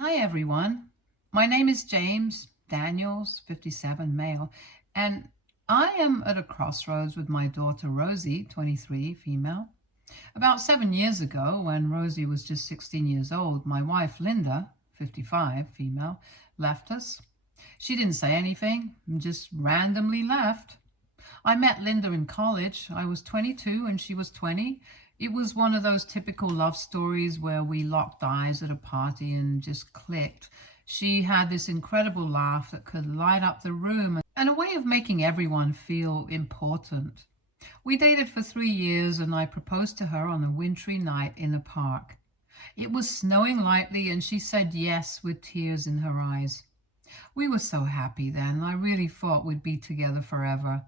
Hi, everyone. My name is James Daniels, 57, male, and I am at a crossroads with my daughter Rosie, 23, female. About 7 years ago, when Rosie was just 16 years old, my wife Linda, 55, female, left us. She didn't say anything, just randomly left. I met Linda in college. I was 22 and she was 20. It was one of those typical love stories where we locked eyes at a party and just clicked. She had this incredible laugh that could light up the room and a way of making everyone feel important. We dated for 3 years and I proposed to her on a wintry night in a park. It was snowing lightly and she said yes with tears in her eyes. We were so happy then. I really thought we'd be together forever.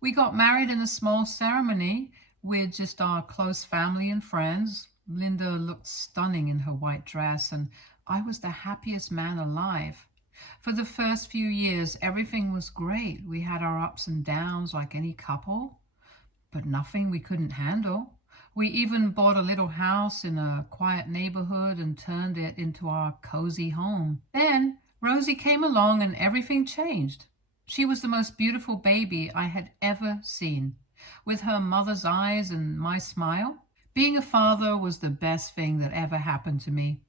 We got married in a small ceremony with just our close family and friends. Linda looked stunning in her white dress, and I was the happiest man alive. For the first few years, everything was great. We had our ups and downs like any couple, but nothing we couldn't handle. We even bought a little house in a quiet neighborhood and turned it into our cozy home. Then Rosie came along and everything changed. She was the most beautiful baby I had ever seen, with her mother's eyes and my smile. Being a father was the best thing that ever happened to me.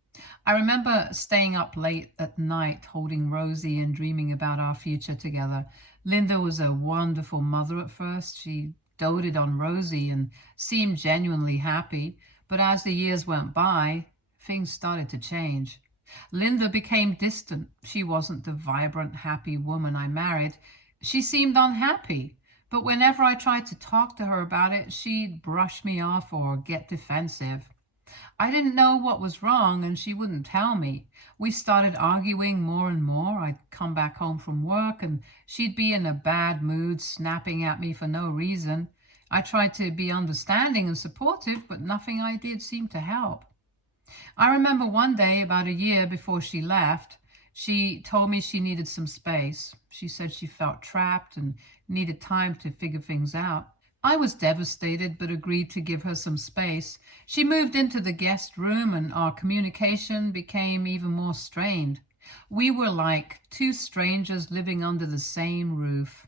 I remember staying up late at night holding Rosie and dreaming about our future together. Linda was a wonderful mother at first. She doted on Rosie and seemed genuinely happy, but as the years went by, things started to change. Linda became distant. She wasn't the vibrant, happy woman I married. She seemed unhappy, but whenever I tried to talk to her about it, she'd brush me off or get defensive. I didn't know what was wrong, and she wouldn't tell me. We started arguing more and more. I'd come back home from work, and she'd be in a bad mood, snapping at me for no reason. I tried to be understanding and supportive, but nothing I did seemed to help. I remember one day, about a year before she left, she told me she needed some space. She said she felt trapped and needed time to figure things out. I was devastated, but agreed to give her some space. She moved into the guest room and our communication became even more strained. We were like two strangers living under the same roof.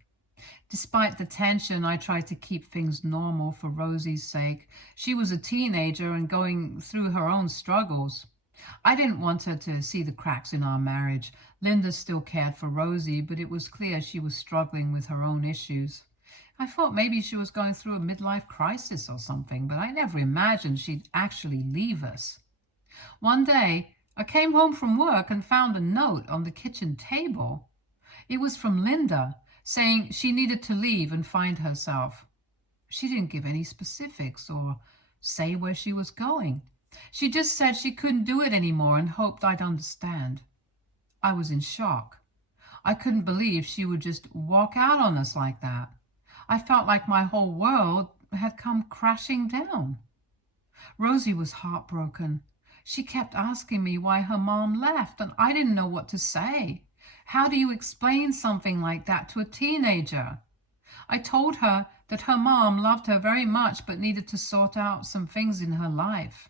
Despite the tension, I tried to keep things normal for Rosie's sake. She was a teenager and going through her own struggles. I didn't want her to see the cracks in our marriage. Linda still cared for Rosie, but it was clear she was struggling with her own issues. I thought maybe she was going through a midlife crisis or something, but I never imagined she'd actually leave us. One day, I came home from work and found a note on the kitchen table. It was from Linda, saying she needed to leave and find herself. She didn't give any specifics or say where she was going. She just said she couldn't do it anymore and hoped I'd understand. I was in shock. I couldn't believe she would just walk out on us like that. I felt like my whole world had come crashing down. Rosie was heartbroken. She kept asking me why her mom left, and I didn't know what to say. How do you explain something like that to a teenager? I told her that her mom loved her very much but needed to sort out some things in her life.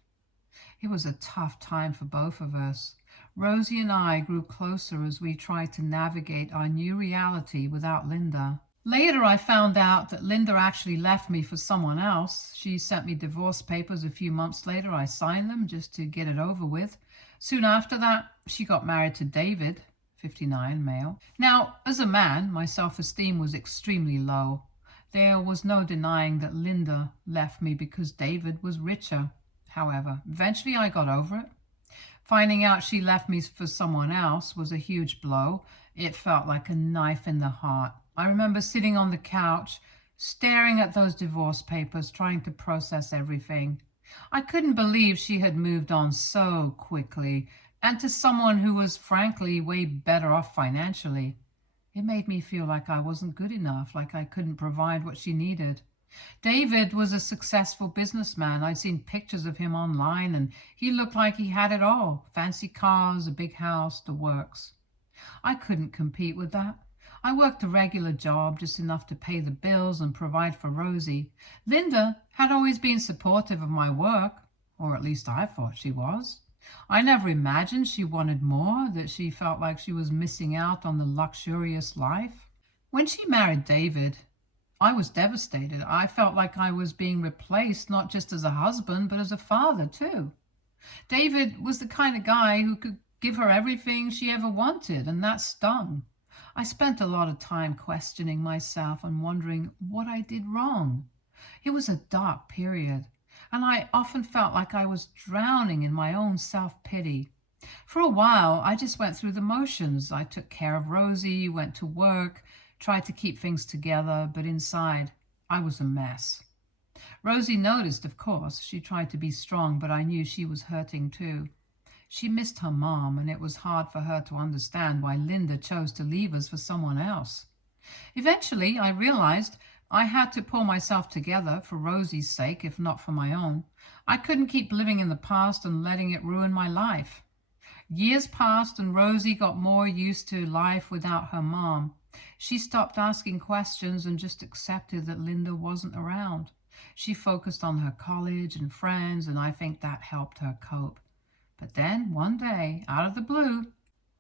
It was a tough time for both of us. Rosie and I grew closer as we tried to navigate our new reality without Linda. Later, I found out that Linda actually left me for someone else. She sent me divorce papers a few months later. I signed them just to get it over with. Soon after that, she got married to David, 59, male. Now, as a man, my self-esteem was extremely low. There was no denying that Linda left me because David was richer. However, eventually I got over it. Finding out she left me for someone else was a huge blow. It felt like a knife in the heart. I remember sitting on the couch, staring at those divorce papers, trying to process everything. I couldn't believe she had moved on so quickly, and to someone who was frankly way better off financially. It made me feel like I wasn't good enough, like I couldn't provide what she needed. David was a successful businessman. I'd seen pictures of him online, and he looked like he had it all. Fancy cars, a big house, the works. I couldn't compete with that. I worked a regular job, just enough to pay the bills and provide for Rosie. Linda had always been supportive of my work, or at least I thought she was. I never imagined she wanted more, that she felt like she was missing out on the luxurious life. When she married David, I was devastated. I felt like I was being replaced not just as a husband, but as a father too. David was the kind of guy who could give her everything she ever wanted, and that stung. I spent a lot of time questioning myself and wondering what I did wrong. It was a dark period, and I often felt like I was drowning in my own self-pity. For a while, I just went through the motions. I took care of Rosie, went to work, tried to keep things together, but inside, I was a mess. Rosie noticed, of course. She tried to be strong, but I knew she was hurting too. She missed her mom, and it was hard for her to understand why Linda chose to leave us for someone else. Eventually, I realized I had to pull myself together for Rosie's sake, if not for my own. I couldn't keep living in the past and letting it ruin my life. Years passed, and Rosie got more used to life without her mom. She stopped asking questions and just accepted that Linda wasn't around. She focused on her college and friends, and I think that helped her cope. But then, one day, out of the blue,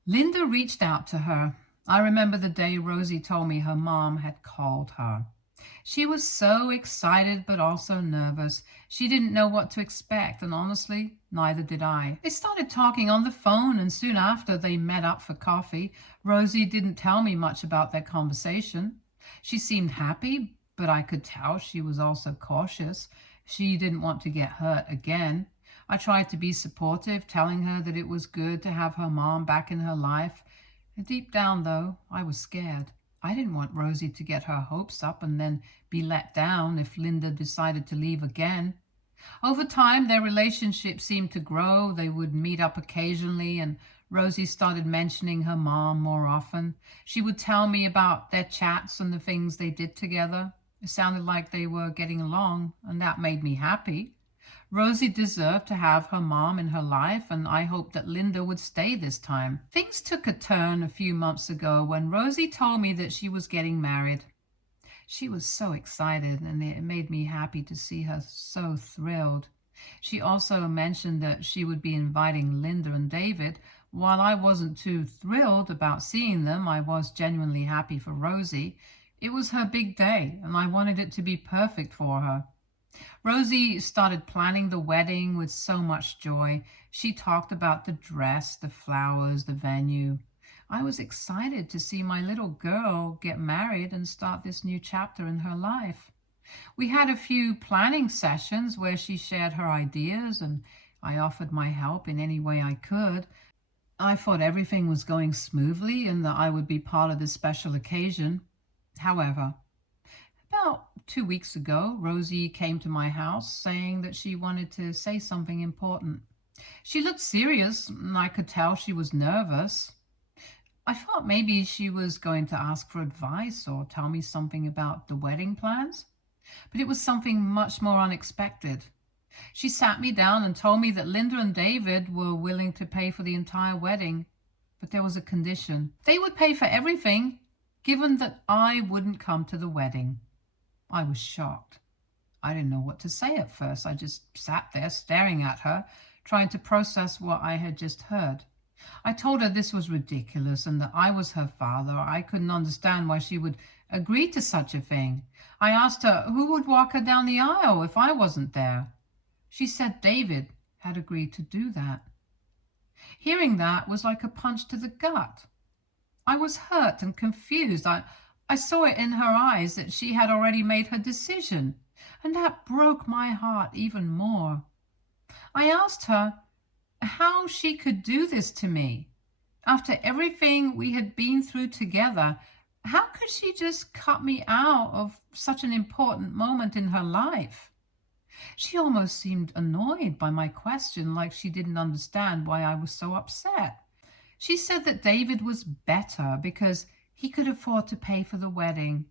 Linda reached out to her. I remember the day Rosie told me her mom had called her. She was so excited, but also nervous. She didn't know what to expect, and honestly, neither did I. They started talking on the phone, and soon after they met up for coffee. Rosie didn't tell me much about their conversation. She seemed happy, but I could tell she was also cautious. She didn't want to get hurt again. I tried to be supportive, telling her that it was good to have her mom back in her life. Deep down, though, I was scared. I didn't want Rosie to get her hopes up and then be let down if Linda decided to leave again. Over time, their relationship seemed to grow. They would meet up occasionally, and Rosie started mentioning her mom more often. She would tell me about their chats and the things they did together. It sounded like they were getting along, and that made me happy. Rosie deserved to have her mom in her life, and I hoped that Linda would stay this time. Things took a turn a few months ago when Rosie told me that she was getting married. She was so excited, and it made me happy to see her so thrilled. She also mentioned that she would be inviting Linda and David. While I wasn't too thrilled about seeing them, I was genuinely happy for Rosie. It was her big day, and I wanted it to be perfect for her. Rosie started planning the wedding with so much joy. She talked about the dress, the flowers, the venue. I was excited to see my little girl get married and start this new chapter in her life. We had a few planning sessions where she shared her ideas, and I offered my help in any way I could. I thought everything was going smoothly and that I would be part of this special occasion. However, about 2 weeks ago, Rosie came to my house saying that she wanted to say something important. She looked serious, and I could tell she was nervous. I thought maybe she was going to ask for advice or tell me something about the wedding plans, but it was something much more unexpected. She sat me down and told me that Linda and David were willing to pay for the entire wedding, but there was a condition. They would pay for everything, given that I wouldn't come to the wedding. I was shocked. I didn't know what to say at first. I just sat there staring at her, trying to process what I had just heard. I told her this was ridiculous and that I was her father. I couldn't understand why she would agree to such a thing. I asked her who would walk her down the aisle if I wasn't there. She said David had agreed to do that. Hearing that was like a punch to the gut. I was hurt and confused. I saw it in her eyes that she had already made her decision, and that broke my heart even more. I asked her how she could do this to me. After everything we had been through together, how could she just cut me out of such an important moment in her life? She almost seemed annoyed by my question, like she didn't understand why I was so upset. She said that David was better because he could afford to pay for the wedding.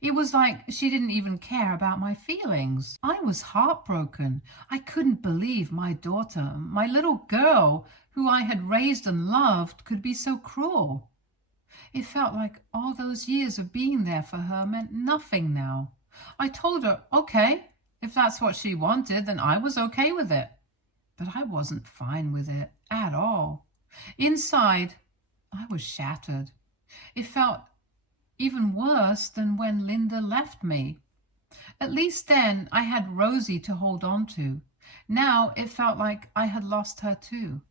It was like she didn't even care about my feelings. I was heartbroken. I couldn't believe my daughter, my little girl, who I had raised and loved, could be so cruel. It felt like all those years of being there for her meant nothing now. I told her, okay, if that's what she wanted, then I was okay with it. But I wasn't fine with it. at all. Inside, I was shattered. It felt even worse than when Linda left me. At least then I had Rosie to hold on to. Now it felt like I had lost her too.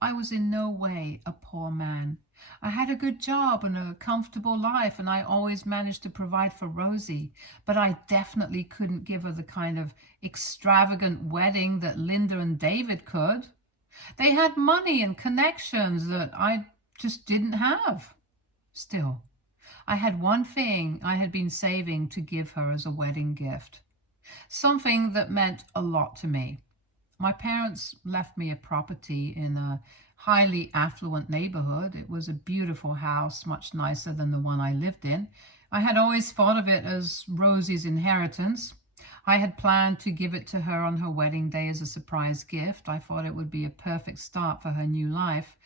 I was in no way a poor man. I had a good job and a comfortable life, and I always managed to provide for Rosie, but I definitely couldn't give her the kind of extravagant wedding that Linda and David could. They had money and connections that I just didn't have. Still, I had one thing I had been saving to give her as a wedding gift, something that meant a lot to me. My parents left me a property in a highly affluent neighborhood. It was a beautiful house, much nicer than the one I lived in. I had always thought of it as Rosie's inheritance. I had planned to give it to her on her wedding day as a surprise gift. I thought it would be a perfect start for her new life.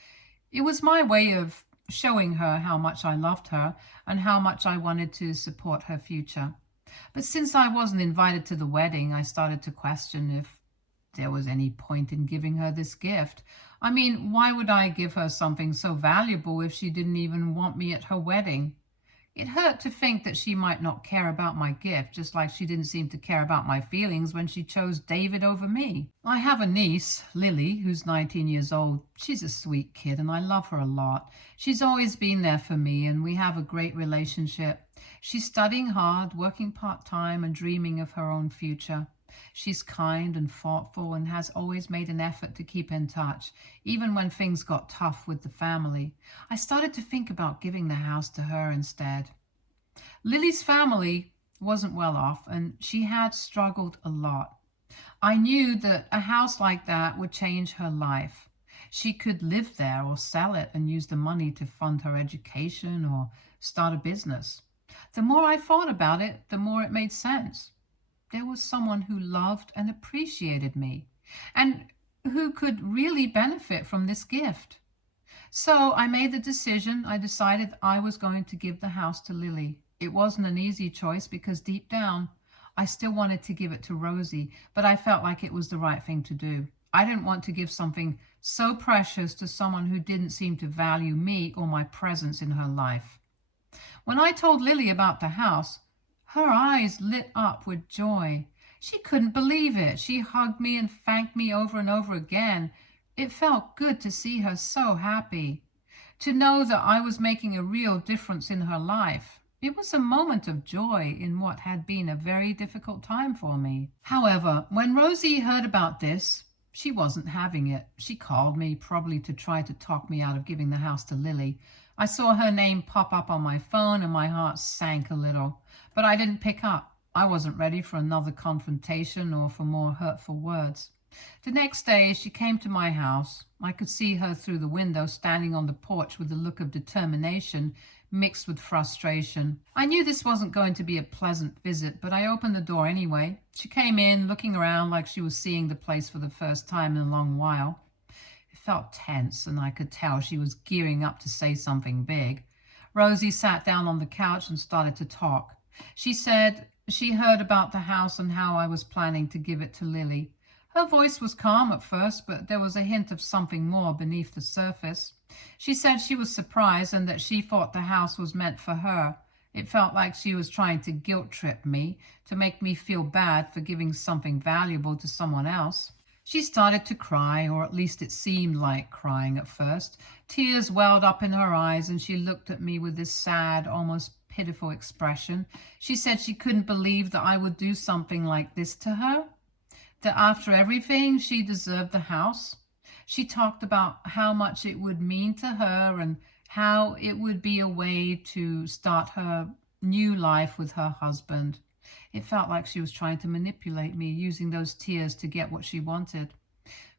It was my way of showing her how much I loved her and how much I wanted to support her future. But since I wasn't invited to the wedding, I started to question if there was any point in giving her this gift. I mean, why would I give her something so valuable if she didn't even want me at her wedding? It hurt to think that she might not care about my gift, just like she didn't seem to care about my feelings when she chose David over me. I have a niece, Lily, who's 19 years old. She's a sweet kid and I love her a lot. She's always been there for me and we have a great relationship. She's studying hard, working part-time and dreaming of her own future. She's kind and thoughtful and has always made an effort to keep in touch, even when things got tough with the family. I started to think about giving the house to her instead. Lily's family wasn't well off and she had struggled a lot. I knew that a house like that would change her life. She could live there or sell it and use the money to fund her education or start a business. The more I thought about it, the more it made sense. There was someone who loved and appreciated me and who could really benefit from this gift. So I made the decision. I decided I was going to give the house to Lily. It wasn't an easy choice because deep down, I still wanted to give it to Rosie, but I felt like it was the right thing to do. I didn't want to give something so precious to someone who didn't seem to value me or my presence in her life. When I told Lily about the house, her eyes lit up with joy. She couldn't believe it. She hugged me and thanked me over and over again. It felt good to see her so happy, to know that I was making a real difference in her life. It was a moment of joy in what had been a very difficult time for me. However, when Rosie heard about this, she wasn't having it. She called me, probably to try to talk me out of giving the house to Lily. I saw her name pop up on my phone and my heart sank a little, but I didn't pick up. I wasn't ready for another confrontation or for more hurtful words. The next day, she came to my house. I could see her through the window, standing on the porch with a look of determination mixed with frustration. I knew this wasn't going to be a pleasant visit, but I opened the door anyway. She came in, looking around like she was seeing the place for the first time in a long while. It felt tense, and I could tell she was gearing up to say something big. Rosie sat down on the couch and started to talk. She said she heard about the house and how I was planning to give it to Lily. Her voice was calm at first, but there was a hint of something more beneath the surface. She said she was surprised and that she thought the house was meant for her. It felt like she was trying to guilt trip me, to make me feel bad for giving something valuable to someone else. She started to cry, or at least it seemed like crying at first. Tears welled up in her eyes and she looked at me with this sad, almost pitiful expression. She said she couldn't believe that I would do something like this to her, that after everything she deserved the house. She talked about how much it would mean to her and how it would be a way to start her new life with her husband. It felt like she was trying to manipulate me, using those tears to get what she wanted.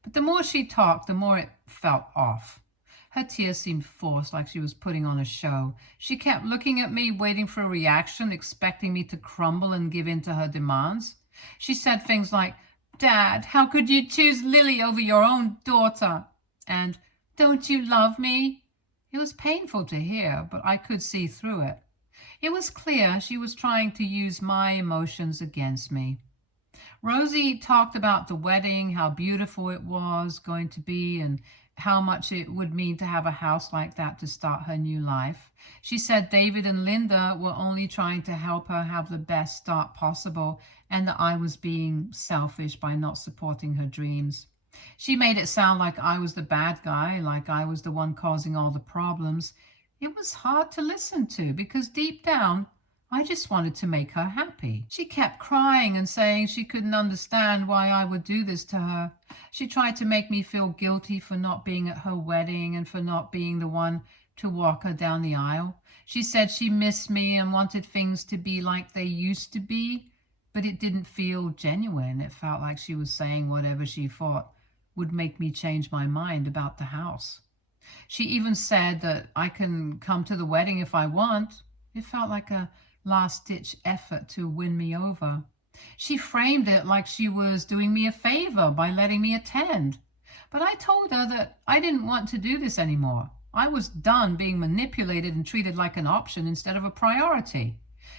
But the more she talked, the more it felt off. Her tears seemed forced, like she was putting on a show. She kept looking at me, waiting for a reaction, expecting me to crumble and give in to her demands. She said things like, "Dad, how could you choose Lily over your own daughter?" And, "Don't you love me?" It was painful to hear, but I could see through it. It was clear she was trying to use my emotions against me. Rosie talked about the wedding, how beautiful it was going to be, and how much it would mean to have a house like that to start her new life. She said David and Linda were only trying to help her have the best start possible, and that I was being selfish by not supporting her dreams. She made it sound like I was the bad guy, like I was the one causing all the problems. It was hard to listen to because deep down, I just wanted to make her happy. She kept crying and saying she couldn't understand why I would do this to her. She tried to make me feel guilty for not being at her wedding and for not being the one to walk her down the aisle. She said she missed me and wanted things to be like they used to be, but it didn't feel genuine. It felt like she was saying whatever she thought would make me change my mind about the house. She even said that I can come to the wedding if I want. It felt like a last-ditch effort to win me over. She framed it like she was doing me a favor by letting me attend. But I told her that I didn't want to do this anymore. I was done being manipulated and treated like an option instead of a priority.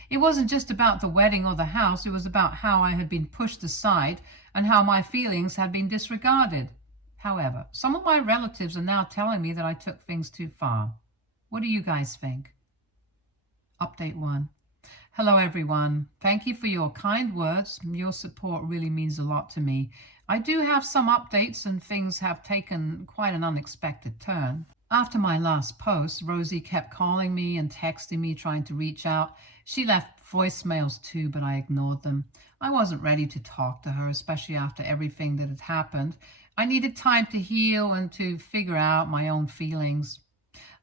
It wasn't just about the wedding or the house, it was about how I had been pushed aside and how my feelings had been disregarded. However, some of my relatives are now telling me that I took things too far. What do you guys think? Update 1. Hello everyone. Thank you for your kind words. Your support really means a lot to me. I do have some updates and things have taken quite an unexpected turn. After my last post, Rosie kept calling me and texting me, trying to reach out. She left voicemails too, but I ignored them. I wasn't ready to talk to her, especially after everything that had happened. I needed time to heal and to figure out my own feelings.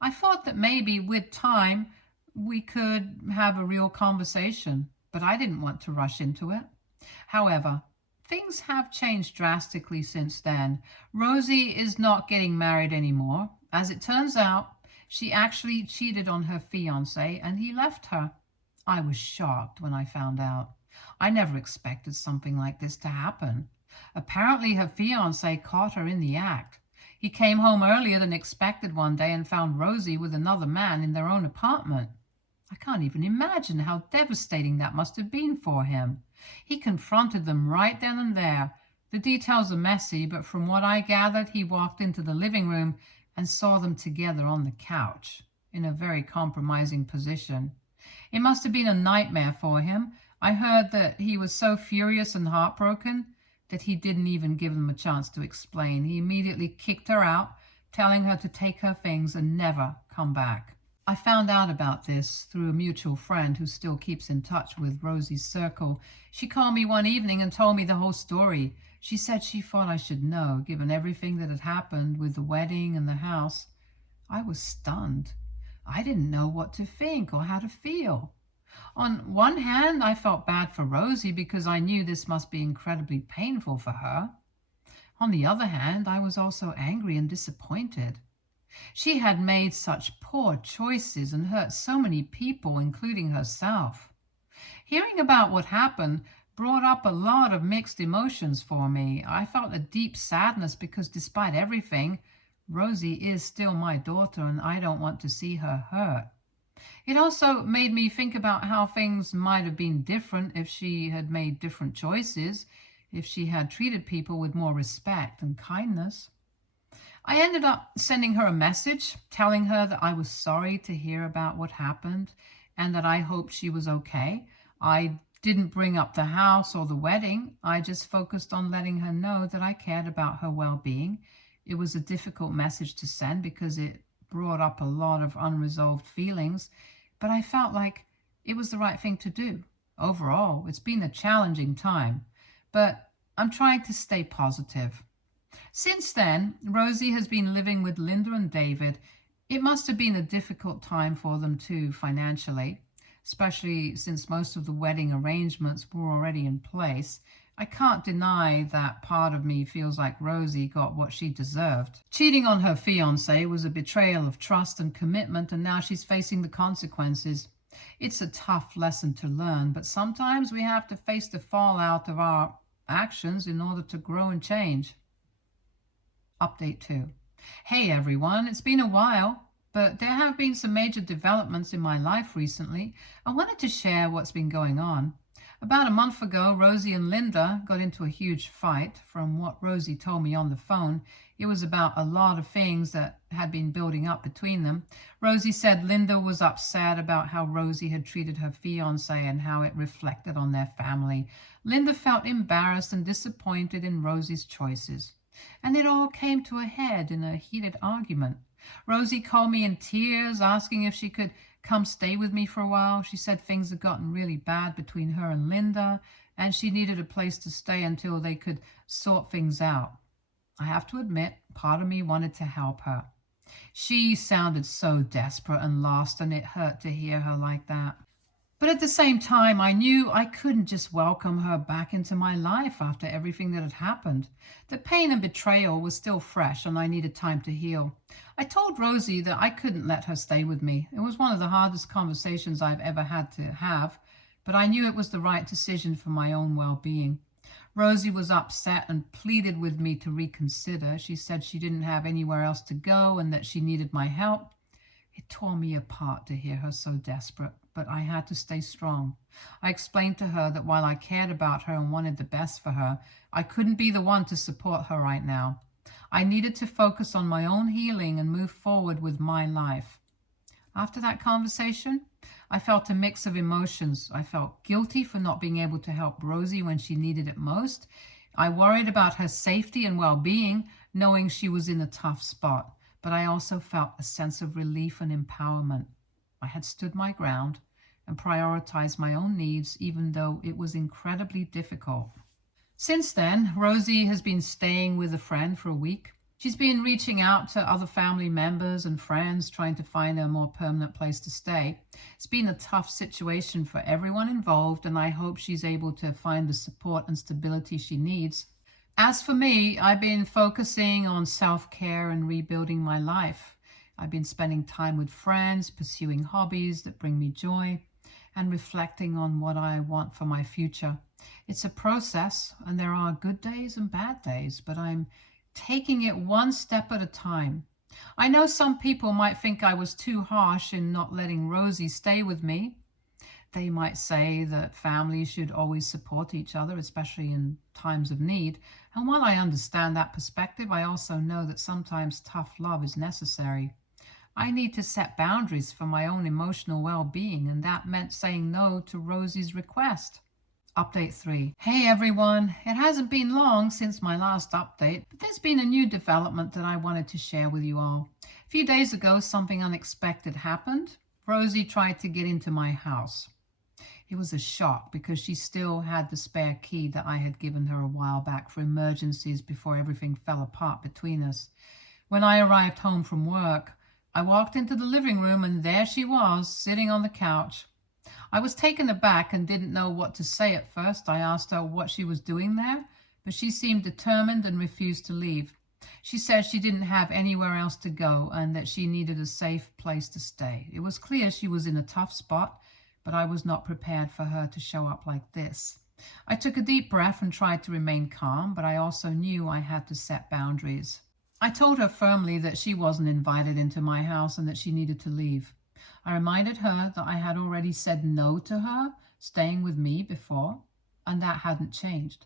I thought that maybe with time we could have a real conversation, but I didn't want to rush into it. However, things have changed drastically since then. Rosie is not getting married anymore. As it turns out, she actually cheated on her fiancé and he left her. I was shocked when I found out. I never expected something like this to happen. Apparently her fiancé caught her in the act. He came home earlier than expected one day and found Rosie with another man in their own apartment. I can't even imagine how devastating that must have been for him. He confronted them right then and there. The details are messy, but from what I gathered, he walked into the living room and saw them together on the couch, in a very compromising position. It must have been a nightmare for him. I heard that he was so furious and heartbroken that he didn't even give them a chance to explain. He immediately kicked her out, telling her to take her things and never come back. I found out about this through a mutual friend who still keeps in touch with Rosie's circle. She called me one evening and told me the whole story. She said she thought I should know, given everything that had happened with the wedding and the house. I was stunned. I didn't know what to think or how to feel. On one hand, I felt bad for Rosie because I knew this must be incredibly painful for her. On the other hand, I was also angry and disappointed. She had made such poor choices and hurt so many people, including herself. Hearing about what happened brought up a lot of mixed emotions for me. I felt a deep sadness because despite everything, Rosie is still my daughter and I don't want to see her hurt. It also made me think about how things might have been different if she had made different choices, if she had treated people with more respect and kindness. I ended up sending her a message, telling her that I was sorry to hear about what happened and that I hoped she was okay. I didn't bring up the house or the wedding. I just focused on letting her know that I cared about her well-being. It was a difficult message to send because it brought up a lot of unresolved feelings, but I felt like it was the right thing to do. Overall, it's been a challenging time, but I'm trying to stay positive. Since then, Rosie has been living with Linda and David. It must have been a difficult time for them too, financially, especially since most of the wedding arrangements were already in place. I can't deny that part of me feels like Rosie got what she deserved. Cheating on her fiancé was a betrayal of trust and commitment, and now she's facing the consequences. It's a tough lesson to learn, but sometimes we have to face the fallout of our actions in order to grow and change. Update 2. Hey everyone, it's been a while, but there have been some major developments in my life recently. I wanted to share what's been going on. About a month ago, Rosie and Linda got into a huge fight. From what Rosie told me on the phone, it was about a lot of things that had been building up between them. Rosie said Linda was upset about how Rosie had treated her fiance and how it reflected on their family. Linda felt embarrassed and disappointed in Rosie's choices. And it all came to a head in a heated argument. Rosie called me in tears, asking if she could come stay with me for a while. She said things had gotten really bad between her and Linda, and she needed a place to stay until they could sort things out. I have to admit, part of me wanted to help her. She sounded so desperate and lost, and it hurt to hear her like that. But at the same time, I knew I couldn't just welcome her back into my life after everything that had happened. The pain and betrayal was still fresh, and I needed time to heal. I told Rosie that I couldn't let her stay with me. It was one of the hardest conversations I've ever had to have, but I knew it was the right decision for my own well-being. Rosie was upset and pleaded with me to reconsider. She said she didn't have anywhere else to go and that she needed my help. It tore me apart to hear her so desperate, but I had to stay strong. I explained to her that while I cared about her and wanted the best for her, I couldn't be the one to support her right now. I needed to focus on my own healing and move forward with my life. After that conversation, I felt a mix of emotions. I felt guilty for not being able to help Rosie when she needed it most. I worried about her safety and well-being, knowing she was in a tough spot. But I also felt a sense of relief and empowerment. I had stood my ground and prioritized my own needs, even though it was incredibly difficult. Since then, Rosie has been staying with a friend for a week. She's been reaching out to other family members and friends, trying to find a more permanent place to stay. It's been a tough situation for everyone involved, and I hope she's able to find the support and stability she needs. As for me, I've been focusing on self-care and rebuilding my life. I've been spending time with friends, pursuing hobbies that bring me joy, and reflecting on what I want for my future. It's a process, and there are good days and bad days, but I'm taking it one step at a time. I know some people might think I was too harsh in not letting Rosie stay with me. They might say that families should always support each other, especially in times of need. And while I understand that perspective, I also know that sometimes tough love is necessary. I need to set boundaries for my own emotional well-being, and that meant saying no to Rosie's request. Update 3. Hey everyone, it hasn't been long since my last update, but there's been a new development that I wanted to share with you all. A few days ago, something unexpected happened. Rosie tried to get into my house. It was a shock because she still had the spare key that I had given her a while back for emergencies before everything fell apart between us. When I arrived home from work, I walked into the living room and there she was, sitting on the couch. I was taken aback and didn't know what to say at first. I asked her what she was doing there, but she seemed determined and refused to leave. She said she didn't have anywhere else to go and that she needed a safe place to stay. It was clear she was in a tough spot, but I was not prepared for her to show up like this. I took a deep breath and tried to remain calm, but I also knew I had to set boundaries. I told her firmly that she wasn't invited into my house and that she needed to leave. I reminded her that I had already said no to her staying with me before, and that hadn't changed.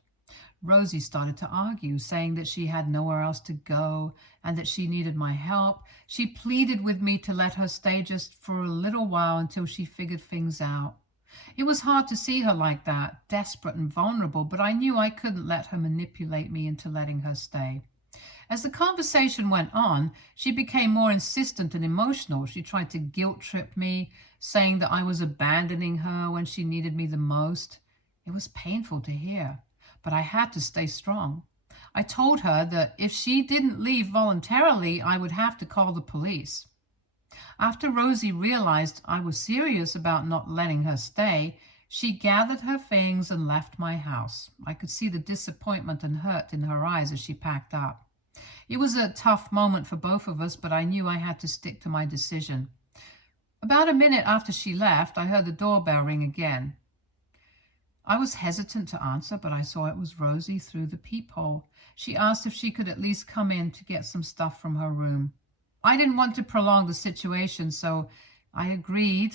Rosie started to argue, saying that she had nowhere else to go and that she needed my help. She pleaded with me to let her stay just for a little while until she figured things out. It was hard to see her like that, desperate and vulnerable, but I knew I couldn't let her manipulate me into letting her stay. As the conversation went on, she became more insistent and emotional. She tried to guilt trip me, saying that I was abandoning her when she needed me the most. It was painful to hear, but I had to stay strong. I told her that if she didn't leave voluntarily, I would have to call the police. After Rosie realized I was serious about not letting her stay, she gathered her things and left my house. I could see the disappointment and hurt in her eyes as she packed up. It was a tough moment for both of us, but I knew I had to stick to my decision. About a minute after she left, I heard the doorbell ring again. I was hesitant to answer, but I saw it was Rosie through the peephole. She asked if she could at least come in to get some stuff from her room. I didn't want to prolong the situation, so I agreed.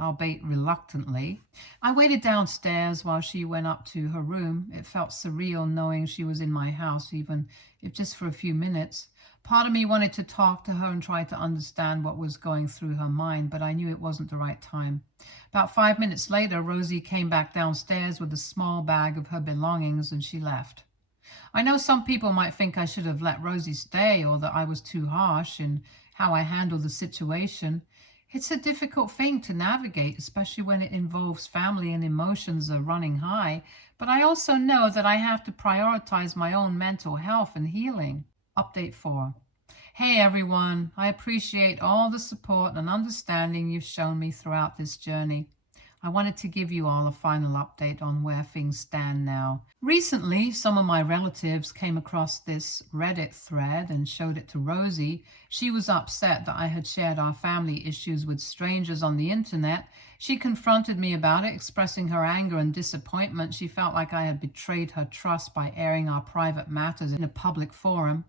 albeit reluctantly. I waited downstairs while she went up to her room. It felt surreal knowing she was in my house, even if just for a few minutes. Part of me wanted to talk to her and try to understand what was going through her mind, but I knew it wasn't the right time. About 5 minutes later, Rosie came back downstairs with a small bag of her belongings, and she left. I know some people might think I should have let Rosie stay, or that I was too harsh in how I handled the situation. It's a difficult thing to navigate, especially when it involves family and emotions are running high, but I also know that I have to prioritize my own mental health and healing. Update 4. Hey everyone, I appreciate all the support and understanding you've shown me throughout this journey. I wanted to give you all a final update on where things stand now. Recently, some of my relatives came across this Reddit thread and showed it to Rosie. She was upset that I had shared our family issues with strangers on the internet. She confronted me about it, expressing her anger and disappointment. She felt like I had betrayed her trust by airing our private matters in a public forum.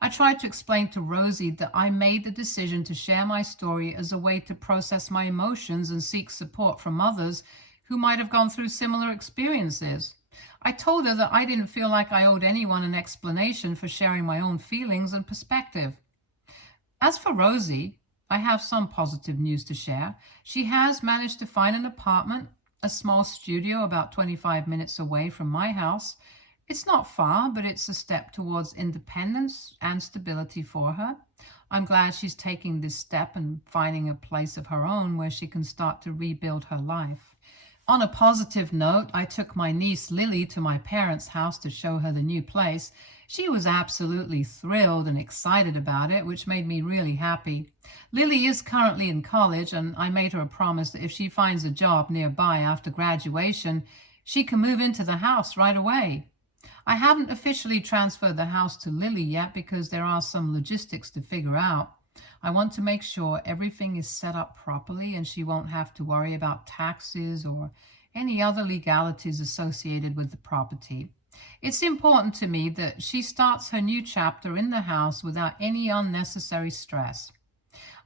I tried to explain to Rosie that I made the decision to share my story as a way to process my emotions and seek support from others who might have gone through similar experiences. I told her that I didn't feel like I owed anyone an explanation for sharing my own feelings and perspective. As for Rosie, I have some positive news to share. She has managed to find an apartment, a small studio about 25 minutes away from my house. It's not far, but it's a step towards independence and stability for her. I'm glad she's taking this step and finding a place of her own where she can start to rebuild her life. On a positive note, I took my niece Lily to my parents' house to show her the new place. She was absolutely thrilled and excited about it, which made me really happy. Lily is currently in college, and I made her a promise that if she finds a job nearby after graduation, she can move into the house right away. I haven't officially transferred the house to Lily yet because there are some logistics to figure out. I want to make sure everything is set up properly and she won't have to worry about taxes or any other legalities associated with the property. It's important to me that she starts her new chapter in the house without any unnecessary stress.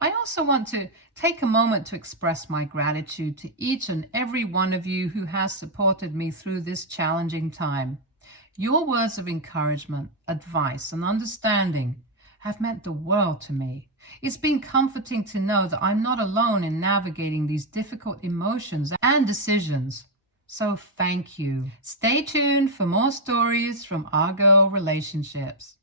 I also want to take a moment to express my gratitude to each and every one of you who has supported me through this challenging time. Your words of encouragement, advice, and understanding have meant the world to me. It's been comforting to know that I'm not alone in navigating these difficult emotions and decisions. So thank you. Stay tuned for more stories from our girl relationships.